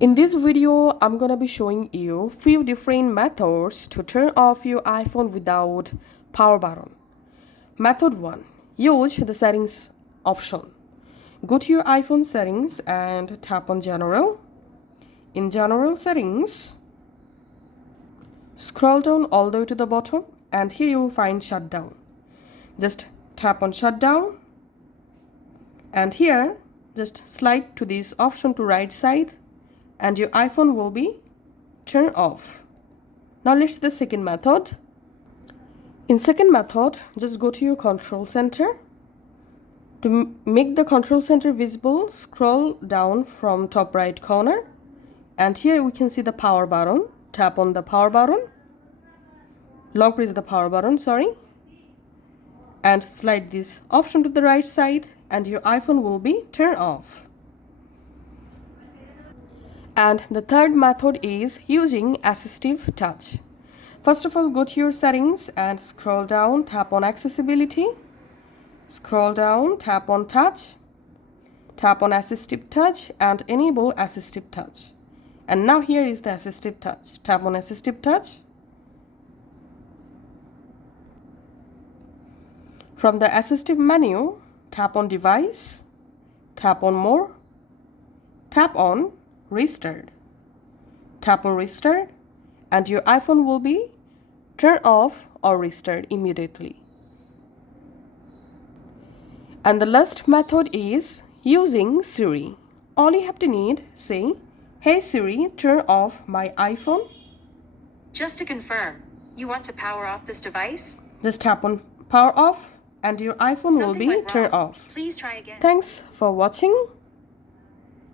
In this video, I'm gonna be showing you few different methods to turn off your iPhone without power button. Method 1. Use the settings option. Go to your iPhone settings and tap on General. In General settings, scroll down all the way to the bottom and here you will find Shutdown. Just tap on Shutdown and here just slide to this option to right side and your iPhone will be turned off. Now let's see the second method. In second method, just go to your control center. To make the control center visible, scroll down from top right corner and here we can see the power button. Tap on the power button. Long press the power button, and slide this option to the right side and your iPhone will be turned off. And the third method is using AssistiveTouch. First of all, go to your settings and scroll down, tap on Accessibility. Scroll down, tap on Touch. Tap on AssistiveTouch and enable AssistiveTouch. And now here is the AssistiveTouch. Tap on AssistiveTouch. From the Assistive menu, tap on Device. Tap on More. Tap on Restart. Tap on Restart and your iPhone will be turned off or restart immediately. And the last method is using Siri. All you have to need, say, "Hey Siri, turn off my iPhone." Just to confirm, you want to power off this device? Just tap on Power Off and your iPhone will be turned off. Please try again. Thanks for watching.